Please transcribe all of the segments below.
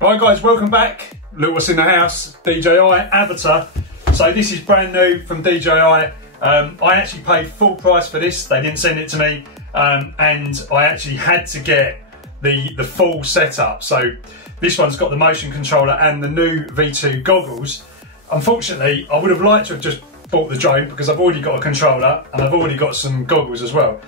Right guys, welcome back. Look what's in the house, DJI Avata. So this is brand new from DJI. I actually paid full price for this. They didn't send it to me, and I actually had to get the full setup. So this one's got the motion controller and the new V2 goggles. Unfortunately, I would have liked to have just bought the drone because I've already got a controller and I've already got some goggles as well.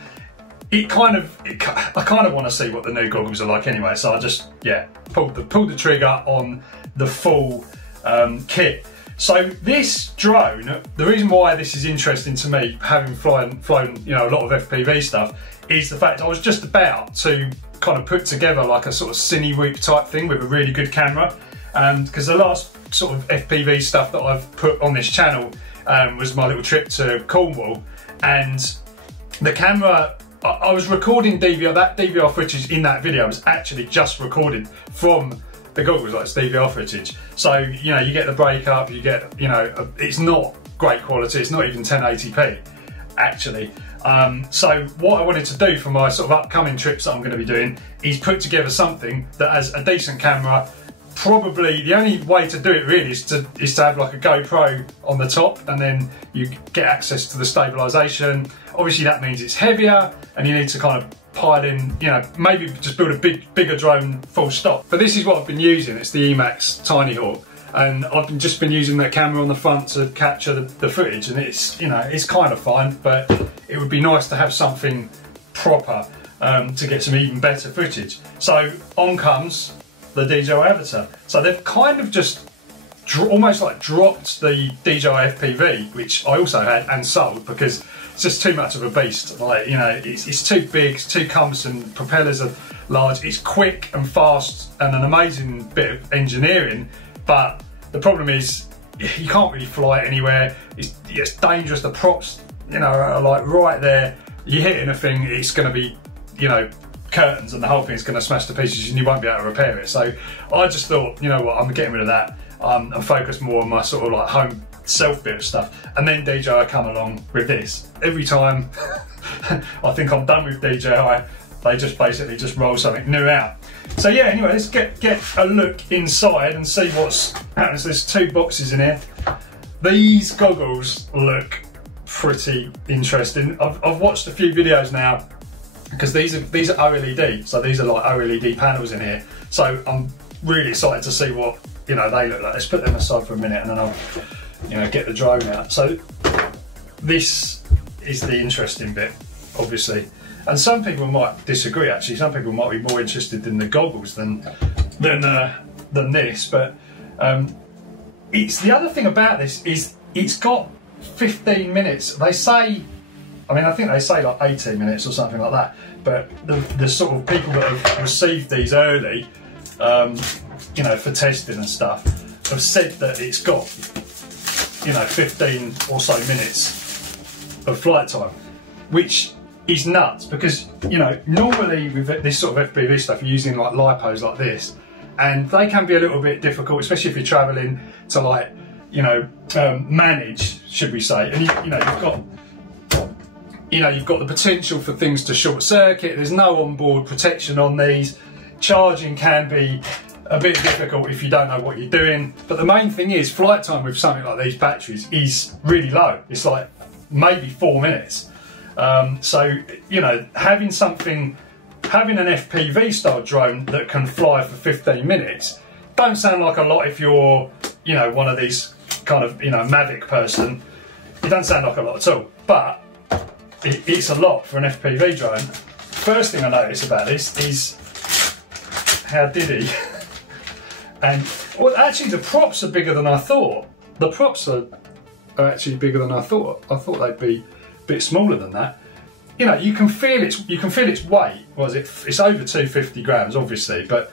I kind of want to see what the new goggles are like anyway, so I just, yeah, pulled the trigger on the full kit. So this drone, the reason why this is interesting to me, having flown a lot of FPV stuff, is the fact I was just about to kind of put together like a sort of cine week type thing with a really good camera, because the last sort of FPV stuff that I've put on this channel was my little trip to Cornwall, and the camera, I was recording DVR, that DVR footage in that video was actually just recorded from the goggles, like it's DVR footage. So, you know, you get the breakup, you get, you know, it's not great quality, it's not even 1080p, actually. So what I wanted to do for my sort of upcoming trips that I'm going to be doing is put together something that has a decent camera. Probably the only way to do it really is to have like a GoPro on the top, and then you get access to the stabilisation. Obviously that means it's heavier and you need to kind of pile in, you know, maybe just build a bigger drone full stop. But this is what I've been using, it's the Emax Tiny Hawk, and I've just been using the camera on the front to capture the footage, and it's, you know, it's kind of fine, but it would be nice to have something proper to get some even better footage. So on comes the DJI Avata. So they've kind of just almost like dropped the DJI FPV, which I also had and sold because it's just too much of a beast. Like, you know, it's too big, it's too cumbersome, propellers are large, it's quick and fast and an amazing bit of engineering, but the problem is you can't really fly it anywhere. It's dangerous, the props, you know, are like right there. You hit anything, it's going to be, you know, curtains, and the whole thing's going to smash to pieces and you won't be able to repair it. So I just thought, you know what, I'm getting rid of that and focus more on my sort of like home self-built stuff. And then DJI come along with this. Every time I think I'm done with DJI, they just basically just roll something new out. So yeah, anyway, let's get a look inside and see what's happening. So there's two boxes in here. These goggles look pretty interesting. I've watched a few videos now, because these are OLED, so these are like OLED panels in here. So I'm really excited to see what, you know, they look like. Let's put them aside for a minute and then I'll, you know, get the drone out. So this is the interesting bit, obviously. And some people might disagree actually. Some people might be more interested in the goggles than this. But it's the other thing about this is it's got 15 minutes. They say, I mean, I think they say like 18 minutes or something like that, but the sort of people that have received these early, you know, for testing and stuff, have said that it's got, you know, 15 or so minutes of flight time, which is nuts because, you know, normally with this sort of FPV stuff, you're using like lipos like this, and they can be a little bit difficult, especially if you're traveling to like, you know, manage, should we say, and you've got the potential for things to short circuit. There's no onboard protection on these. Charging can be a bit difficult if you don't know what you're doing. But the main thing is flight time with something like these batteries is really low. It's like maybe 4 minutes. So, you know, having an FPV style drone that can fly for 15 minutes don't sound like a lot if you're, you know, one of these kind of, you know, Mavic person. It doesn't sound like a lot at all. But it's a lot for an FPV drone. First thing I noticed about this is how diddy. And well, actually the props are bigger than I thought. The props are actually bigger than I thought. I thought they'd be a bit smaller than that. You know, you can feel its weight. What is it? It's over 250 grams, obviously. But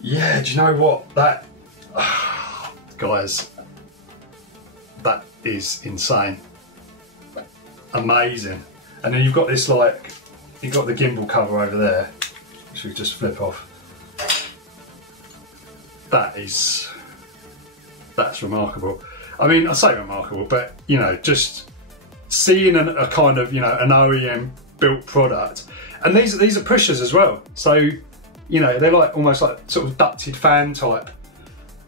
yeah, do you know what? That, guys, that is insane. Amazing. And then you've got this, like, you've got the gimbal cover over there, which we just flip off. That's remarkable. I mean, I say remarkable, but, you know, just seeing a kind of, you know, an OEM built product. And these are pushers as well. So you know, they're like almost like sort of ducted fan type,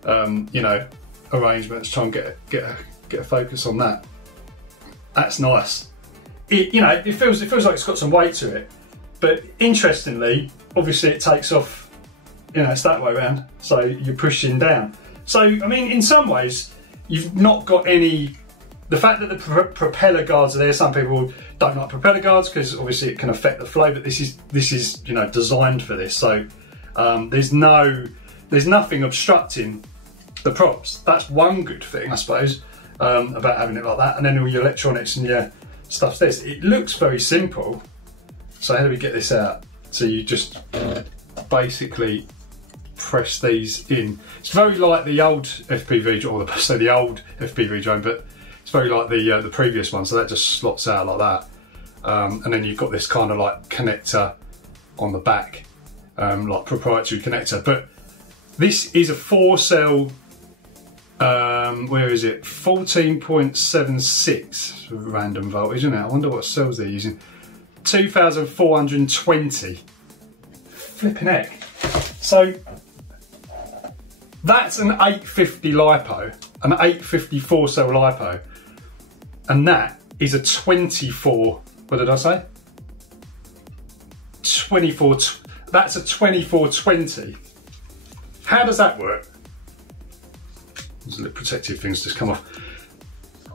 you know, arrangements. Try and get a focus on that. That's nice. You know, it feels like it's got some weight to it. But interestingly, obviously it takes off, you know, it's that way around, so you're pushing down. So, I mean, in some ways, you've not got any, the fact that the propeller guards are there, some people don't like propeller guards because obviously it can affect the flow, but this is, you know, designed for this. So there's nothing obstructing the props. That's one good thing, I suppose, about having it like that. And then all your electronics and your stuff's there. It looks very simple. So how do we get this out? So you just basically press these in. It's very like the old FPV drone, or the old FPV drone, but it's very like the previous one. So that just slots out like that, and then you've got this kind of like connector on the back, like proprietary connector. But this is a 4-cell. Where is it? 14.76 random voltage, isn't it? I wonder what cells they're using. 2,420. Flipping heck. So that's an 850 LiPo, an 850 4-cell LiPo, and that is a 24. What did I say? 24. That's a 2420. How does that work? There's a little protective things just come off.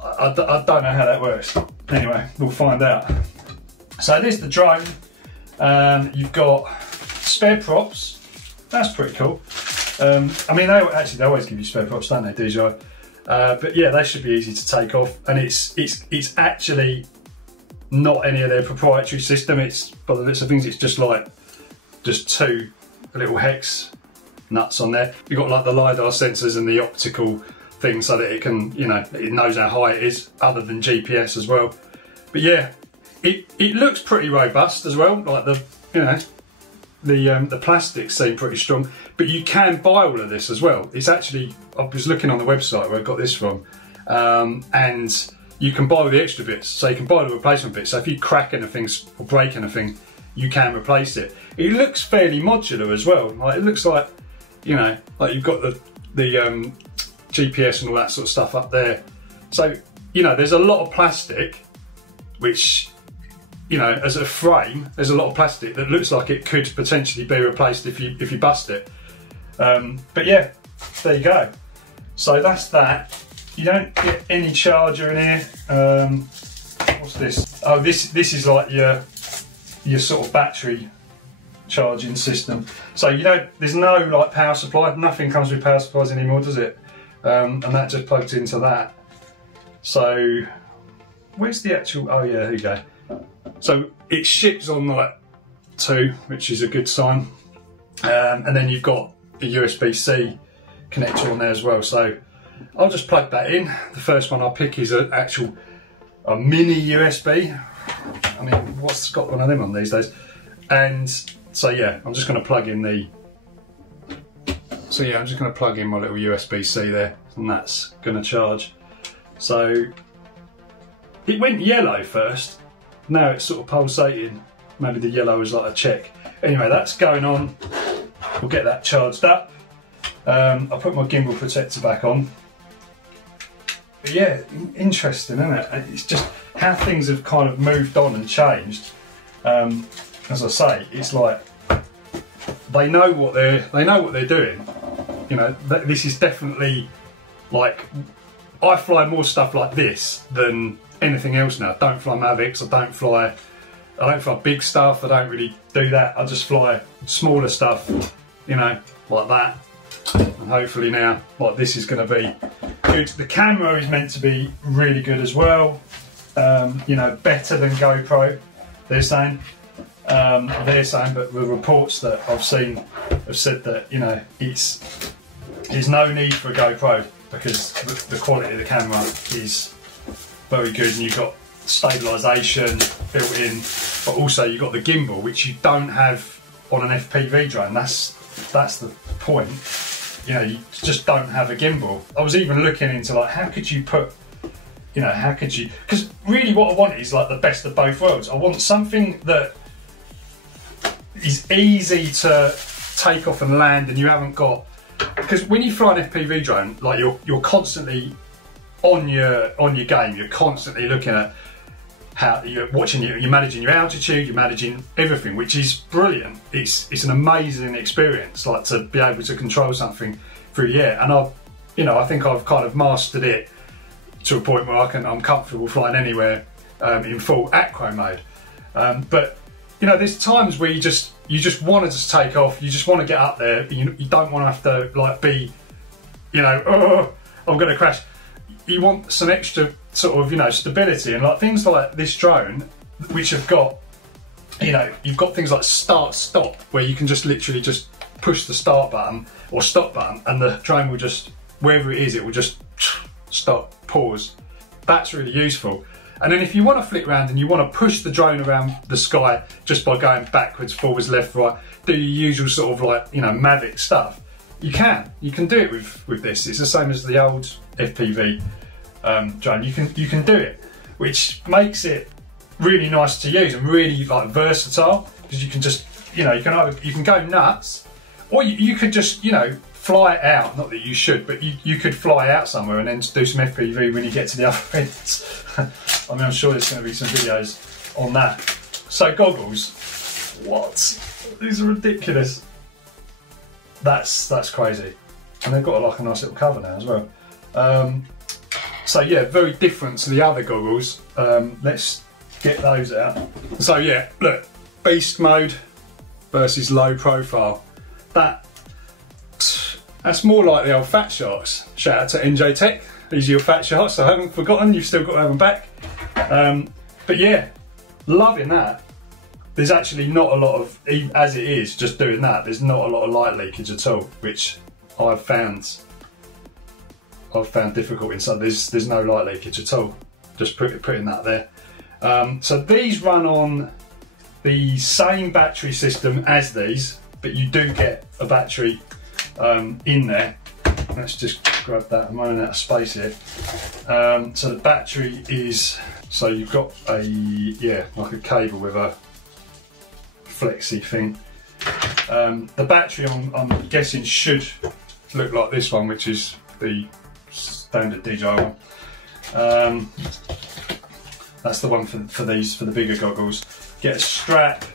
I don't know how that works. Anyway, we'll find out. So there's the drone. You've got spare props. That's pretty cool. I mean, they always give you spare props, don't they, DJI? But yeah, they should be easy to take off. And it's actually not any of their proprietary system. It's, by the looks of things, it's just two little hex nuts on there. You've got like the LiDAR sensors and the optical thing so that it can, you know, it knows how high it is, other than GPS as well. But yeah, it looks pretty robust as well. Like the, you know, the plastics seem pretty strong. But you can buy all of this as well. It's actually, I was looking on the website where I got this from, and you can buy all the extra bits. So you can buy the replacement bits. So if you crack anything or break anything, you can replace it. It looks fairly modular as well. Like, it looks like, you know, like you've got the GPS and all that sort of stuff up there. So, you know, there's a lot of plastic, which, you know, as a frame, there's a lot of plastic that looks like it could potentially be replaced if you bust it. But yeah, there you go. So that's that. You don't get any charger in here. What's this? Oh, this is like your sort of battery charging system. So you don't, there's no like power supply. Nothing comes with power supplies anymore, does it? And that just plugs into that. So where's the actual, oh yeah, there you go. So it ships on like 2, which is a good sign. And then you've got a USB-C connector on there as well. So I'll just plug that in. The first one I'll pick is a mini USB. I mean, what's got one of them on these days? And so yeah, I'm just going to plug in my little USB-C there, and that's going to charge. So it went yellow first. Now it's sort of pulsating. Maybe the yellow is like a check. Anyway, that's going on. We'll get that charged up. I'll put my gimbal protector back on. But yeah, interesting, isn't it? It's just how things have kind of moved on and changed. As I say, it's like they know what they're doing. You know, this is definitely like, I fly more stuff like this than anything else now. I don't fly Mavics. I don't fly big stuff. I don't really do that. I just fly smaller stuff, you know, like that. And hopefully now, like, this is going to be good. The camera is meant to be really good as well. You know, better than GoPro, they're saying. But the reports that I've seen have said that, you know, there's no need for a GoPro because the quality of the camera is very good, and you've got stabilisation built in, but also you've got the gimbal, which you don't have on an FPV drone. That's the point. You know, you just don't have a gimbal. I was even looking into like, how could you put, you know, how could you, because really what I want is like the best of both worlds. I want something that is easy to take off and land and you haven't got, because when you fly an FPV drone, like you're constantly on your game, you're constantly looking at how you're watching, you're managing your altitude, you're managing everything, which is brilliant. It's an amazing experience, like to be able to control something through the air. And I think I've kind of mastered it to a point where I'm comfortable flying anywhere in full acro mode. But there's times where you just want to just take off, you just want to get up there, you don't want to have to like be, oh, I'm going to crash. You want some extra sort of, stability, and like things like this drone, which have got, you've got things like start, stop, where you can just literally just push the start button or stop button and the drone will just, wherever it is, it will just stop, pause. That's really useful. And then if you want to flick around and you want to push the drone around the sky just by going backwards, forwards, left, right, do your usual sort of like, Mavic stuff, you can do it with this. It's the same as the old FPV drone. You can do it, which makes it really nice to use and really like versatile, because you can just, you can go nuts, or you could just, fly it out. Not that you should, but you could fly out somewhere and then do some FPV when you get to the other end. I mean, I'm sure there's going to be some videos on that. So goggles, what? These are ridiculous. That's crazy, and they've got like a nice little cover now as well. So yeah, very different to the other goggles. Let's get those out. So yeah, look, beast mode versus low profile. That's more like the old fat shots. Shout out to NJ Tech. These are your fat shots. I haven't forgotten. You've still got to have them back. But yeah, loving that. There's actually not a lot of, as it is, just doing that, there's not a lot of light leakage at all, which I've found difficult inside. There's no light leakage at all. Just putting that there. So these run on the same battery system as these, but you do get a battery in there. Let's just grab that. I'm running out of space here. So the battery is, so you've got like a cable with a flexi thing. The battery I'm guessing should look like this one, which is the standard DJI one. That's the one for the bigger goggles. Get a strap,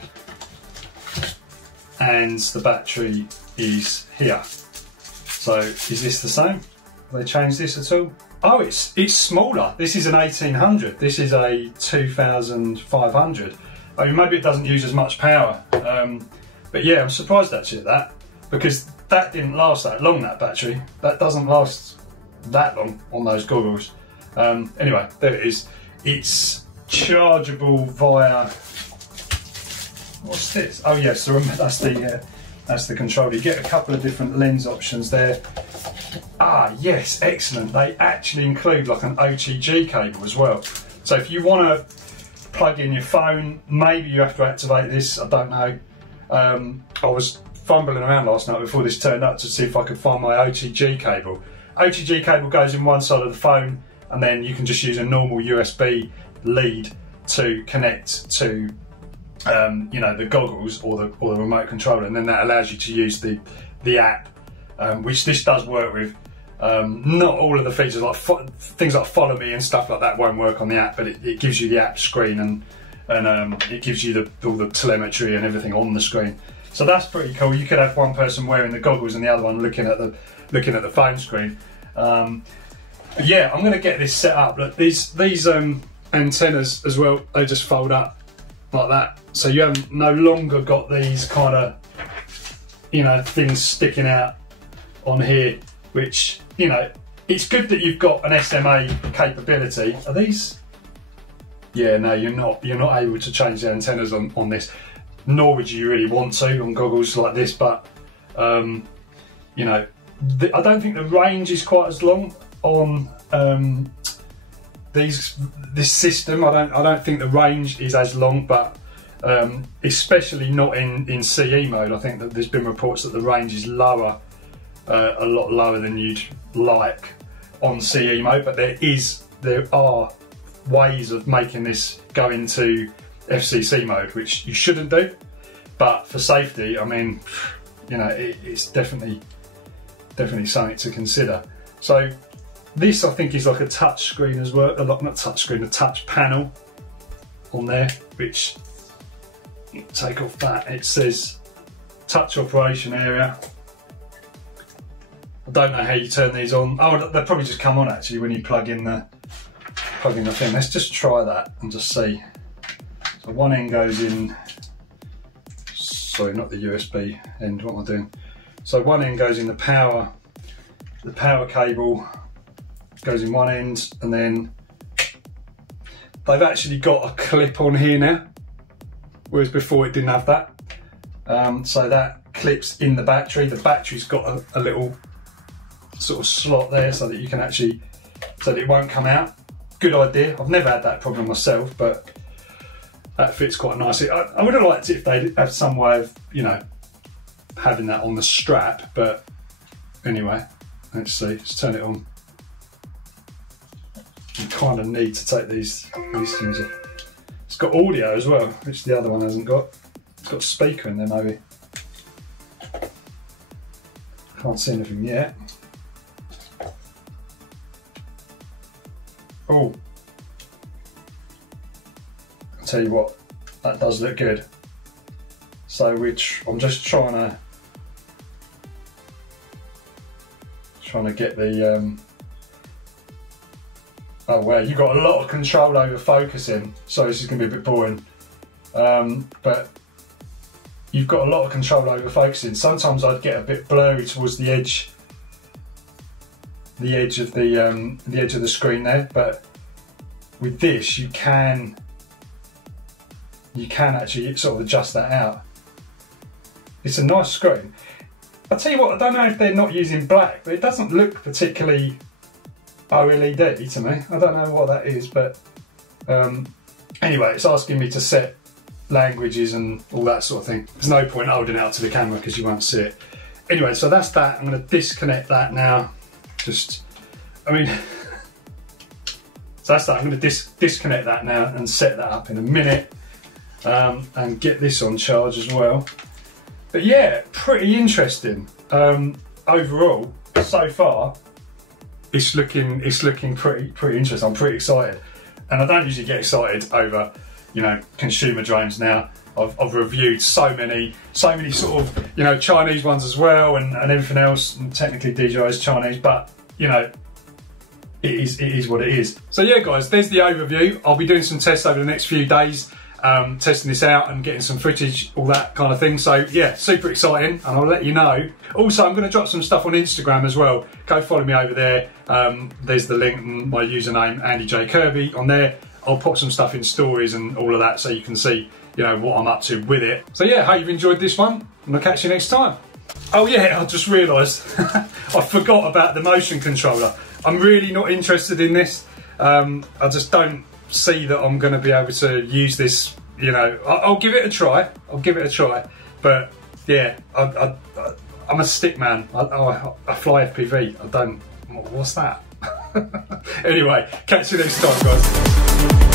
and the battery is here. So is this the same? Have they changed this at all? Oh, it's smaller. This is an 1800. This is a 2500. I mean, maybe it doesn't use as much power. But yeah, I'm surprised actually at that, because that didn't last that long, that battery. That doesn't last that long on those goggles. Anyway, there it is. It's chargeable via, what's this? Oh yes, that's the controller. You get a couple of different lens options there. Ah yes, excellent. They actually include like an OTG cable as well. So if you want to plug in your phone, maybe you have to activate this, I don't know. I was fumbling around last night before this turned up to see if I could find my OTG cable. OTG cable goes in one side of the phone, and then you can just use a normal USB lead to connect to the goggles or the remote controller, and then that allows you to use the app, which this does work with. Not all of the features, like things like follow me and stuff like that, won't work on the app, but it gives you the app screen, and it gives you all the telemetry and everything on the screen. So that's pretty cool. You could have one person wearing the goggles and the other one looking at the phone screen. But yeah, I'm going to get this set up. Look, these antennas as well, they just fold up like that, so you have no longer got these kind of things sticking out on here, which it's good that you've got an SMA capability. Are these? Yeah, no, you're not able to change the antennas on this, nor would you really want to on goggles like this. But I don't think the range is quite as long on this system. I don't think the range is as long, but especially not in CE mode. I think that there's been reports that the range is lower, a lot lower than you'd like on CE mode. But there are ways of making this go into FCC mode, which you shouldn't do. But for safety, I mean, you know, it's definitely something to consider. So this, I think, is like a touch screen as well, not touch screen, a touch panel on there, which you take off that, it says touch operation area. I don't know how you turn these on. Oh, they'll probably just come on actually when you plug in the thing. Let's just try that and just see. So one end goes in, sorry, not the USB end, what am I doing? So one end goes in the power cable goes in one end, and then they've actually got a clip on here now, whereas before it didn't have that. So that clips in the battery. The battery's got a little sort of slot there so that you can actually, so that it won't come out. Good idea. I've never had that problem myself, but that fits quite nicely. I would have liked it if they had some way of, you know, having that on the strap, but anyway, let's see, let's turn it on. You kind of need to take these things off. It's got audio as well, which the other one hasn't got. It's got a speaker in there maybe. Can't see anything yet. Oh, I'll tell you what, that does look good. So I'm just trying to get the oh wow, you've got a lot of control over focusing. So this is going to be a bit boring, but you've got a lot of control over focusing. Sometimes I'd get a bit blurry towards the edge of the screen there, but with this you can actually sort of adjust that out. It's a nice screen. I'll tell you what, I don't know if they're not using black, but it doesn't look particularly OLED to me. I don't know what that is, but anyway, it's asking me to set languages and all that sort of thing. There's no point holding it out to the camera because you won't see it. Anyway, so that's that. I'm going to disconnect that now. So that's that. I'm going to disconnect that now and set that up in a minute, and get this on charge as well. But yeah, pretty interesting. Overall, so far, it's looking pretty interesting. I'm pretty excited, and I don't usually get excited over, you know, consumer drones now. I've reviewed so many sort of, you know, Chinese ones as well, and everything else. And technically DJI is Chinese, but you know, it is what it is. So yeah, guys, there's the overview. I'll be doing some tests over the next few days, testing this out and getting some footage, all that kind of thing. So yeah, super exciting, and I'll let you know. Also, I'm going to drop some stuff on Instagram as well. Go follow me over there. There's the link and my username, Andy J Kirby, on there. I'll pop some stuff in stories and all of that so you can see, you know, what I'm up to with it. So yeah, hope you've enjoyed this one, and I'll catch you next time. Oh yeah, I just realised I forgot about the motion controller. I'm really not interested in this. I just don't see that I'm going to be able to use this. You know, I'll give it a try. But yeah, I'm a stick man. I fly FPV. I don't. What's that? Anyway, catch you next time, guys.